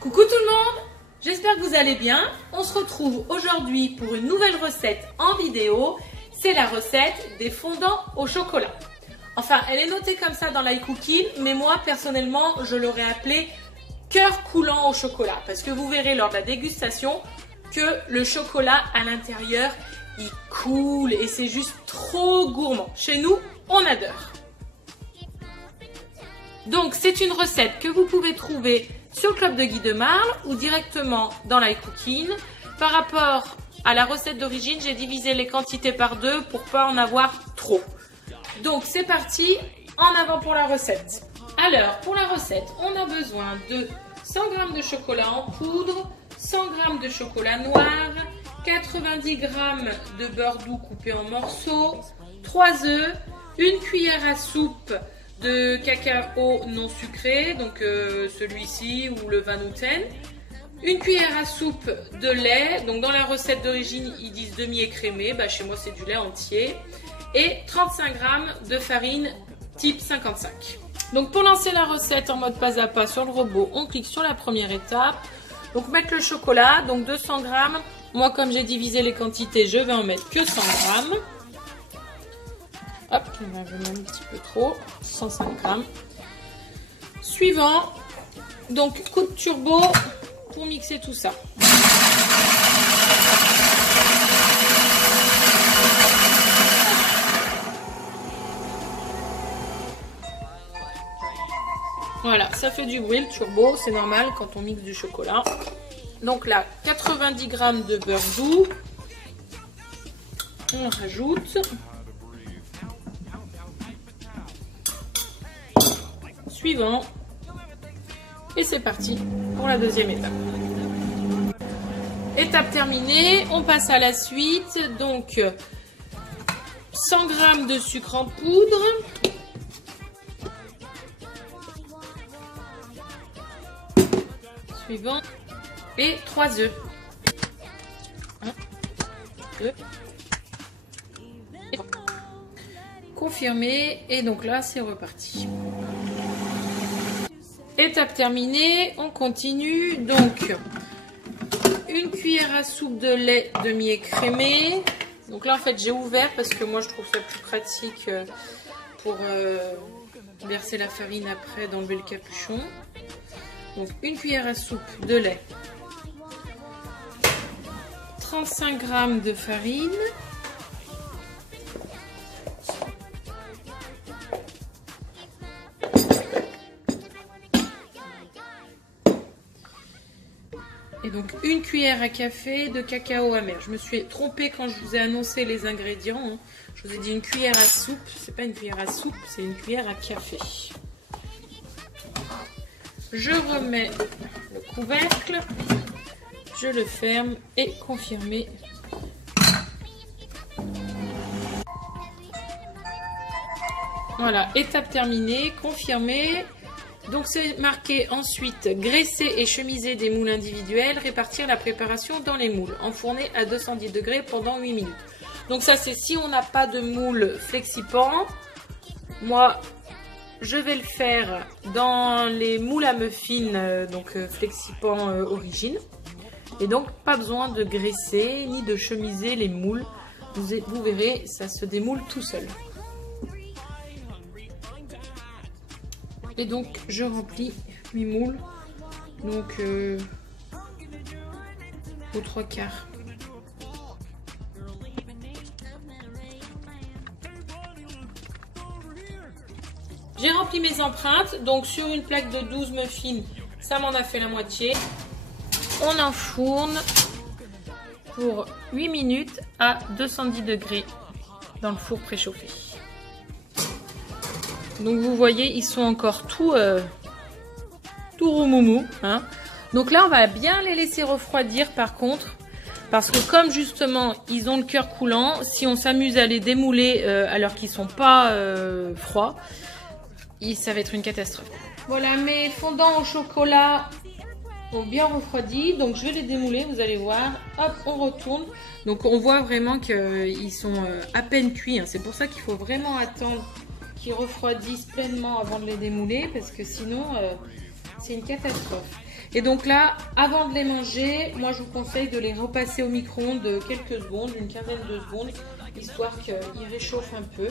Coucou tout le monde, j'espère que vous allez bien. On se retrouve aujourd'hui pour une nouvelle recette en vidéo. C'est la recette des fondants au chocolat. Enfin, elle est notée comme ça dans l'iCooking, mais moi personnellement, je l'aurais appelé cœur coulant au chocolat. Parce que vous verrez lors de la dégustation que le chocolat à l'intérieur, il coule et c'est juste trop gourmand. Chez nous, on adore. Donc, c'est une recette que vous pouvez trouver sur le Club de Guy de Marle ou directement dans l'iCooking. Par rapport à la recette d'origine, j'ai divisé les quantités par deux pour pas en avoir trop. Donc, c'est parti, en avant pour la recette. Alors, pour la recette, on a besoin de 100 g de chocolat en poudre, 100 g de chocolat noir, 90 g de beurre doux coupé en morceaux, 3 œufs, une cuillère à soupe de cacao non sucré, donc celui-ci ou le Van-Houten, une cuillère à soupe de lait, donc dans la recette d'origine ils disent demi-écrémé, bah chez moi c'est du lait entier, et 35 g de farine type 55. Donc pour lancer la recette en mode pas à pas sur le robot, on clique sur la première étape, donc mettre le chocolat, donc 200 g, moi comme j'ai divisé les quantités je vais en mettre que 100 g. Hop, je mets un petit peu trop, 105 g. Suivant, donc coup de turbo pour mixer tout ça. Voilà, ça fait du bruit le turbo, c'est normal quand on mixe du chocolat. Donc là, 90 g de beurre doux. On rajoute. Suivant, et c'est parti pour la deuxième étape. Étape terminée, on passe à la suite. Donc 100 g de sucre en poudre, suivant, et 3 œufs. 1, 2, et 3. Confirmé, et donc là c'est reparti. Étape terminée, on continue. Donc, une cuillère à soupe de lait demi-écrémé. Donc là, en fait, j'ai ouvert parce que moi, je trouve ça plus pratique pour verser la farine après, d'enlever le capuchon. Donc, une cuillère à soupe de lait. 35 g de farine. Et donc une cuillère à café de cacao amer. Je me suis trompée quand je vous ai annoncé les ingrédients. Je vous ai dit une cuillère à soupe. C'est pas une cuillère à soupe, c'est une cuillère à café. Je remets le couvercle. Je le ferme et confirmé. Voilà, étape terminée, confirmé. Donc c'est marqué ensuite graisser et chemiser des moules individuels, répartir la préparation dans les moules, enfourner à 210 degrés pendant 8 minutes. Donc ça c'est si on n'a pas de moule flexipant. Moi je vais le faire dans les moules à muffins, donc flexipant origine. Et donc pas besoin de graisser ni de chemiser les moules. Vous verrez, ça se démoule tout seul. Et donc je remplis mes moules, donc aux 3/4. J'ai rempli mes empreintes, donc sur une plaque de 12 muffins, ça m'en a fait la moitié. On enfourne pour 8 minutes à 210 degrés dans le four préchauffé. Donc vous voyez, ils sont encore tout roumoumou, hein. Donc là, on va bien les laisser refroidir par contre. Parce que comme justement, ils ont le cœur coulant, si on s'amuse à les démouler alors qu'ils ne sont pas froids, ça va être une catastrophe. Voilà, mes fondants au chocolat ont bien refroidi. Donc je vais les démouler, vous allez voir. Hop, on retourne. Donc on voit vraiment qu'ils sont à peine cuits, hein. C'est pour ça qu'il faut vraiment attendre qu'ils refroidissent pleinement avant de les démouler, parce que sinon c'est une catastrophe. Et donc là, avant de les manger, moi je vous conseille de les repasser au micro-ondes quelques secondes, une quinzaine de secondes, histoire qu'ils réchauffent un peu.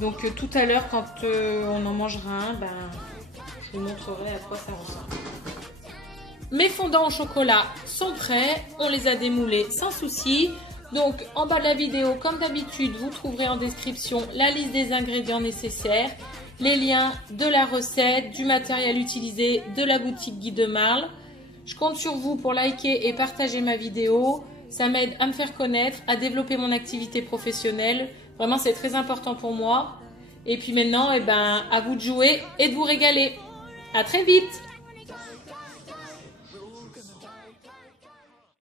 Donc tout à l'heure, quand on en mangera un, ben, je vous montrerai à quoi ça ressemble. Mes fondants au chocolat sont prêts, on les a démoulés sans souci. Donc en bas de la vidéo, comme d'habitude, vous trouverez en description la liste des ingrédients nécessaires, les liens de la recette, du matériel utilisé, de la boutique Guy de Marle. Je compte sur vous pour liker et partager ma vidéo. Ça m'aide à me faire connaître, à développer mon activité professionnelle. Vraiment, c'est très important pour moi. Et puis maintenant, à vous de jouer et de vous régaler. À très vite!